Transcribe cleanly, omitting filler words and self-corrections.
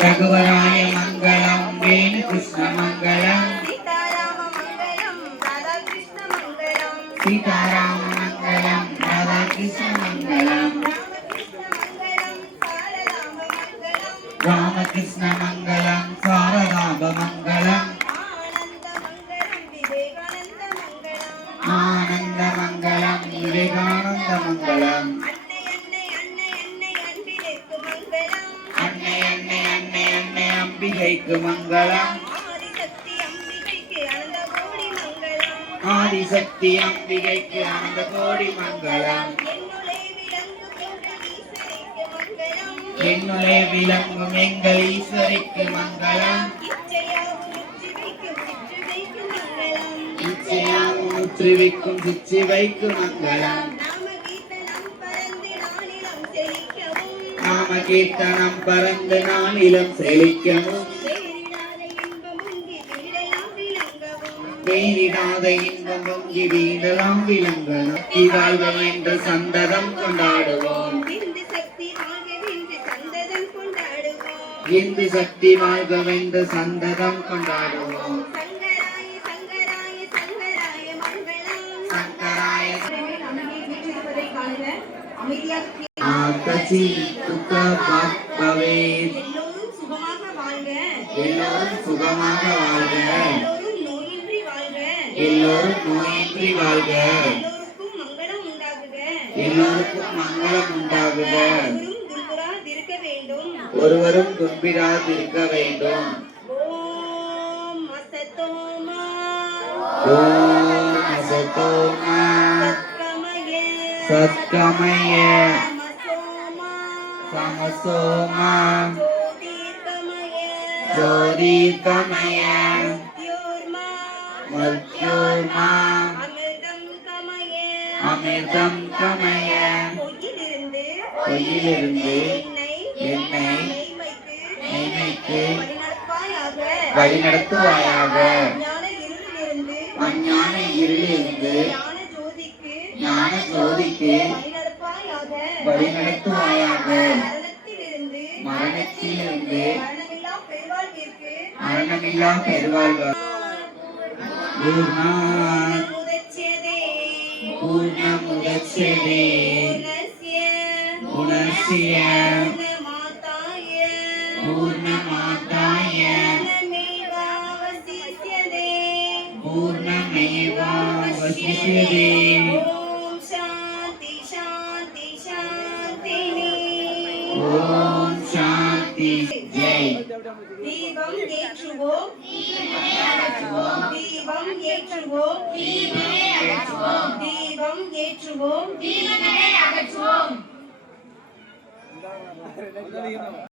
रघुवराय मंगलम वेणु कृष्ण मंगलम सीताराम मंगलम राधा कृष्ण मंगलम रामकृष्ण मंगलम शारदांब मंगलम आनंद मंगलम विवेकानंद मंगलम अन्ने अन्ने अन्ने अन्ने अंबिகைக்கு मंगलम ஆதிசக்தி அம்பிகைக்கு ஆனந்த கோடி மங்களம் என்னுளே விளங்கும் எங்கள் ஈஸ்வரிக்கு மங்களம் இச்சையாவும் முற்றுவிக்கும் சிச்சிவைக்கு மங்களம் நாம கீர்த்தனம் பறந்து நானிலம் செழிக்கவும் வேறிடாத இன்பம் பொங்கி வீடலாம் விளங்கணும் இதாழ்வம் என்று சந்ததம் கொண்டாடுவோம் இந்து சக்தி வாழ்கவென்று சந்ததம் கொண்டாடுவோம் சங்கராய ஆகச்சி துக்க பவே எல்லோரும் சுகமாக வாழ்க எல்லோரும் நோயின்றி வாழ்க எல்லோருக்கும் மங்களம் உண்டாகுக ஒருவரும் துன்பிராதிருக்க வேண்டும் ஓம் அசதோமா சத்கமய சமசோமா ஜோதிர்கமய மர்த்யோர்மா அமிர்தம் கமய பொய்யிலிருந்து என்னை நினைத்து வழிநடத்துவாயாக அஞ்ஞான இருளிலிருந்து ஞான ஜோதிக்கு வழிநடத்துவாயாக மரணத்திலிருந்து மரணமில்லா பெருவாழ்வு पूर्णमुदच्यते पुनस्य पूर्णमादाय पूर्णमेवावशिष्यते ओम शांति शांति शांति ओम शांति जय दीपम ஏற்றுவோம் தீபம் ஏற்றுவோம் தீபங்களை அகற்றுவோம்